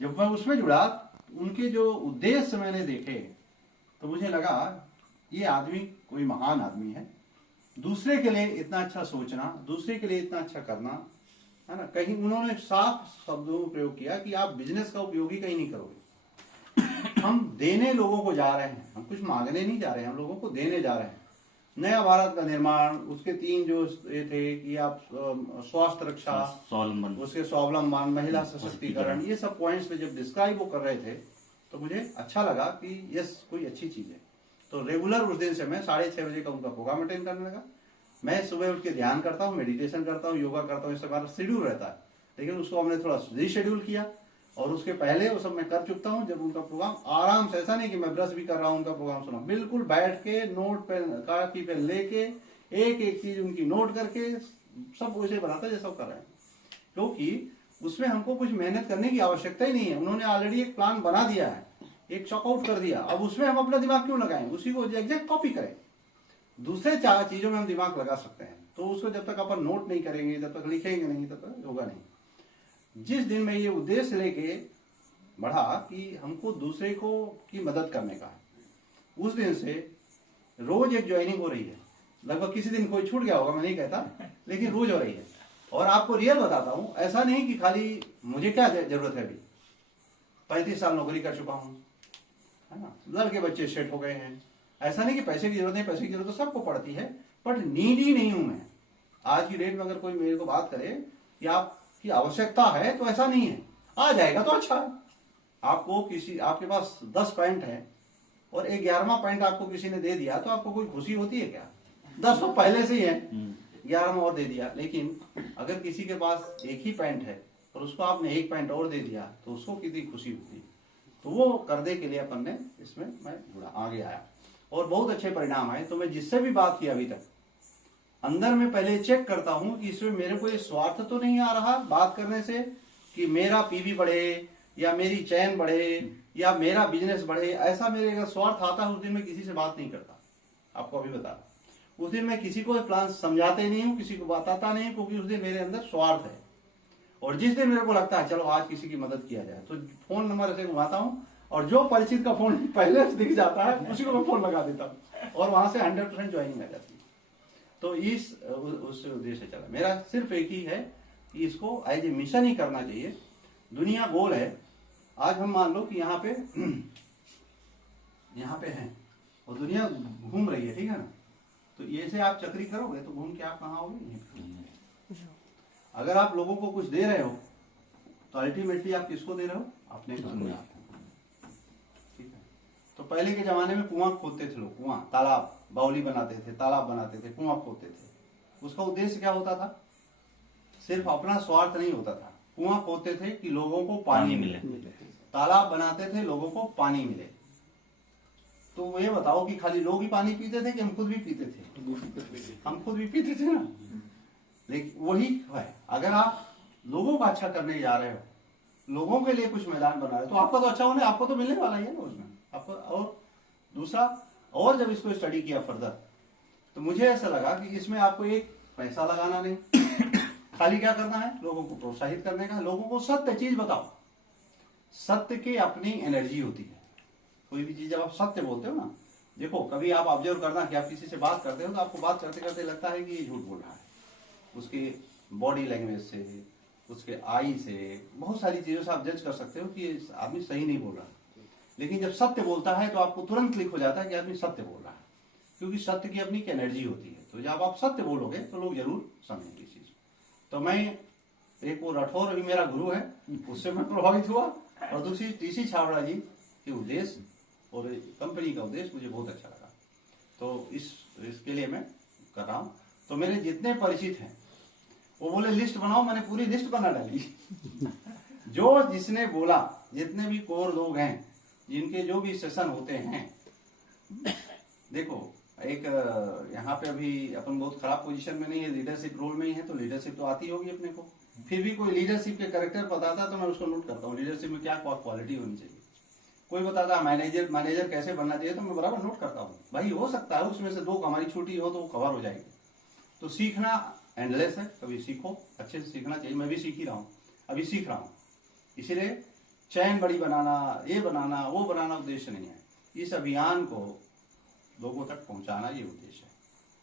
जब मैं उसमें जुड़ा, उनके जो उद्देश्य मैंने देखे तो मुझे लगा ये आदमी कोई महान आदमी है। दूसरे के लिए इतना अच्छा सोचना, दूसरे के लिए इतना अच्छा करना, है ना। कहीं उन्होंने साफ शब्दों में प्रयोग किया कि आप बिजनेस का उपयोग ही कहीं नहीं करोगे। हम देने लोगों को जा रहे हैं, हम कुछ मांगने नहीं जा रहे हैं, हम लोगों को देने जा रहे हैं। नया भारत का निर्माण, उसके 3 जो ये थे कि आप स्वास्थ्य रक्षा, स्वावलंबन, उसके स्वावलंबन, महिला सशक्तिकरण, ये सब पॉइंट्स पे जब डिस्क्राइब वो कर रहे थे तो मुझे अच्छा लगा कि यस कोई अच्छी चीज है। तो रेगुलर उस दिन से मैं 6:30 बजे का उनका प्रोग्राम अटेंड करने लगा। मैं सुबह उठ के ध्यान करता हूँ, मेडिटेशन करता हूँ, योगा करता हूँ, ये सब हमारा शेड्यूल रहता है। लेकिन उसको हमने थोड़ा रीशेड्यूल किया और उसके पहले वो सब मैं कर चुका हूँ। जब उनका प्रोग्राम आराम से, ऐसा नहीं कि मैं ब्रश भी कर रहा हूँ उनका प्रोग्राम सुना, बिल्कुल बैठ के नोट पेन कापी पेन लेके एक एक चीज उनकी नोट करके सब वैसे बनाता जैसा कर रहे हैं, क्योंकि उसमें हमको कुछ मेहनत करने की आवश्यकता ही नहीं है। उन्होंने ऑलरेडी एक प्लान बना दिया है, एक चॉकआउट कर दिया। अब उसमें हम अपना दिमाग क्यों लगाएं, उसी को एग्जैक्ट कॉपी करें। दूसरे 4 चीजों में हम दिमाग लगा सकते हैं, तो उसको जब तक अपन नोट नहीं करेंगे, जब तक लिखेंगे नहीं, तब तक होगा नहीं। जिस दिन मैं ये उद्देश्य लेके बढ़ा कि हमको दूसरे को की मदद करने का है, उस दिन से रोज एक ज्वाइनिंग हो रही है। लगभग किसी दिन कोई छूट गया होगा, मैं नहीं कहता, लेकिन रोज हो रही है। और आपको रियल बताता हूं, ऐसा नहीं कि खाली मुझे क्या जरूरत है, अभी 35 साल नौकरी कर चुका हूं, है ना, लड़के बच्चे सेट हो गए हैं। ऐसा नहीं कि पैसे की जरूरत नहीं, पैसे की जरूरत तो सबको पड़ती है, बट नीडी नहीं हूं मैं। आज की डेट में अगर कोई मेरे को बात करे कि आपकी आवश्यकता है, तो ऐसा नहीं है। आ जाएगा तो अच्छा है। आपको किसी, आपके पास 10 पैंट है और 11वां पैंट आपको किसी ने दे दिया, तो आपको कोई खुशी होती है क्या? 10 तो पहले से ही है, 11वां और दे दिया। लेकिन अगर किसी के पास एक ही पैंट है और उसको आपने एक पैंट और दे दिया, तो उसको कितनी खुशी होती है। तो वो करने के लिए अपन ने इसमें मैं जुड़ा, आगे आया और बहुत अच्छे परिणाम आए। तो मैं जिससे भी बात की अभी तक, अंदर में पहले चेक करता हूं कि इसमें मेरे को ये स्वार्थ तो नहीं आ रहा बात करने से, कि मेरा पीवी बढ़े या मेरी चैन बढ़े या मेरा बिजनेस बढ़े। ऐसा मेरे अगर स्वार्थ आता है, उस दिन मैं किसी से बात नहीं करता। आपको अभी बता, उस दिन मैं किसी को प्लान समझाते नहीं हूं, किसी को बताता नहीं, क्योंकि उस दिन मेरे अंदर स्वार्थ है। और जिस दिन मेरे को लगता है चलो आज किसी की मदद किया जाए, तो फोन नंबर ऐसे घुमाता हूं और जो परिचित का फोन पहले से दिख जाता है, उसी को मैं फोन लगा देता हूं और वहां से 100% ज्वाइनिंग आ जाती है। तो इस उस उद्देश्य से चला। मेरा सिर्फ एक ही है कि इसको एज ए मिशन ही करना चाहिए। दुनिया गोल है। आज हम मान लो कि यहाँ पे हैं और दुनिया घूम रही है, ठीक है ना। तो ये से आप चक्री करोगे तो घूम के आप कहाँ आओगे? अगर आप लोगों को कुछ दे रहे हो, तो अल्टीमेटली आप किसको दे रहे हो? अपने को। ठीक है। तो पहले के जमाने में कुआं खोदते थे लोग, कुआं, तालाब, बाउली बनाते थे, तालाब बनाते थे, कुआं खोदते थे। उसका उद्देश्य क्या होता था? सिर्फ अपना स्वार्थ नहीं होता था। कुआं खोदते थे कि लोगों को पानी मिले, तालाब बनाते थे लोगों को पानी मिले। तो वो ये बताओ कि खाली लोग ही पानी पीते थे कि हम खुद भी पीते थे? हम खुद भी पीते थे ना। लेकिन वही है, अगर आप लोगों का अच्छा करने जा रहे हो, लोगों के लिए कुछ मैदान बना रहे हो, तो आपका तो अच्छा होने, आपको तो मिलने वाला ही है ना उसमें आपको। और दूसरा, और जब इसको स्टडी किया फर्दर, तो मुझे ऐसा लगा कि इसमें आपको एक पैसा लगाना नहीं, खाली क्या करना है? लोगों को प्रोत्साहित करने का। लोगों को सत्य चीज बताओ। सत्य की अपनी एनर्जी होती है। कोई भी चीज जब आप सत्य बोलते हो ना, देखो कभी आप ऑब्जर्व करना कि आप किसी से बात करते हो तो आपको बात करते करते लगता है कि ये झूठ बोल रहा है। उसके बॉडी लैंग्वेज से, उसके आई से, बहुत सारी चीजों से आप जज कर सकते हो कि ये आदमी सही नहीं बोल रहा। लेकिन जब सत्य बोलता है तो आपको तुरंत क्लिक हो जाता है कि आदमी सत्य बोल रहा है, क्योंकि सत्य की अपनी एक एनर्जी होती है। तो जब आप सत्य बोलोगे तो लोग जरूर समझेंगे इस चीज। तो मैं एक, वो राठौर अभी मेरा गुरु है, उससे मैं प्रभावित हुआ, और दूसरी टीसी छाबड़ा जी के उद्देश्य और कंपनी का उद्देश्य मुझे बहुत अच्छा लगा। तो इसके लिए मैं कर रहा हूं। तो मेरे जितने परिचित हैं वो बोले लिस्ट बनाओ, मैंने पूरी लिस्ट बना डाली। जो जिसने बोला, जितने भी कोर लोग हैं, जिनके जो भी सेशन होते हैं, देखो एक यहाँ पे अभी अपन बहुत खराब पोजीशन में नहीं है, लीडरशिप रोल में ही है, तो लीडरशिप तो आती होगी अपने को। फिर भी कोई लीडरशिप के कैरेक्टर बताता है तो मैं उसको नोट करता हूँ, लीडरशिप में क्या क्वालिटी होनी चाहिए। कोई बताता है मैनेजर कैसे बनना चाहिए, तो मैं बराबर नोट करता हूँ। भाई हो सकता है उसमें से 2 हमारी छुट्टी हो तो वो कवर हो जाएगी। तो सीखना एंडलेस है, कभी सीखो, अच्छे से सीखना चाहिए। मैं भी सीख ही रहा हूँ, अभी सीख रहा हूँ। इसीलिए चैन बड़ी बनाना, ये बनाना, वो बनाना उद्देश्य नहीं है। इस अभियान को लोगों तक पहुंचाना ये उद्देश्य है।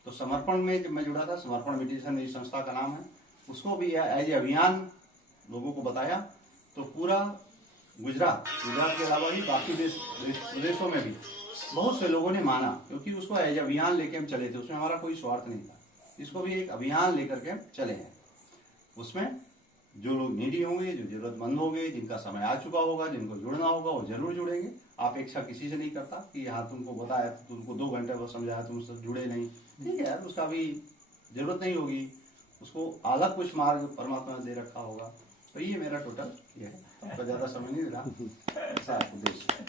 तो समर्पण में जब मैं जुड़ा था, समर्पण मेडिटेशन मेरी संस्था का नाम है, उसको भी एज ए अभियान लोगों को बताया। तो पूरा गुजरात के अलावा भी बाकी प्रदेशों में भी बहुत से लोगों ने माना, क्योंकि उसको एज अभियान लेके हम चले थे। उसमें हमारा कोई स्वार्थ नहीं था, इसको भी एक अभियान लेकर के हम चले हैं। उसमें जो लोग नीडी होंगे, जो जरूरतमंद होंगे, जिनका समय आ चुका होगा, जिनको जुड़ना होगा, वो जरूर जुड़ेंगे। अपेक्षा किसी से नहीं करता कि हाँ तुमको बताया, तुमको 2 घंटे वो समझाया, तुम उससे जुड़े नहीं, ठीक है यार, उसका भी जरूरत नहीं होगी, उसको अलग कुछ मार्ग परमात्मा ने दे रखा होगा। तो ये मेरा टोटल ये है, आपका ज्यादा समय नहीं मिला, ऐसा उद्देश्य है।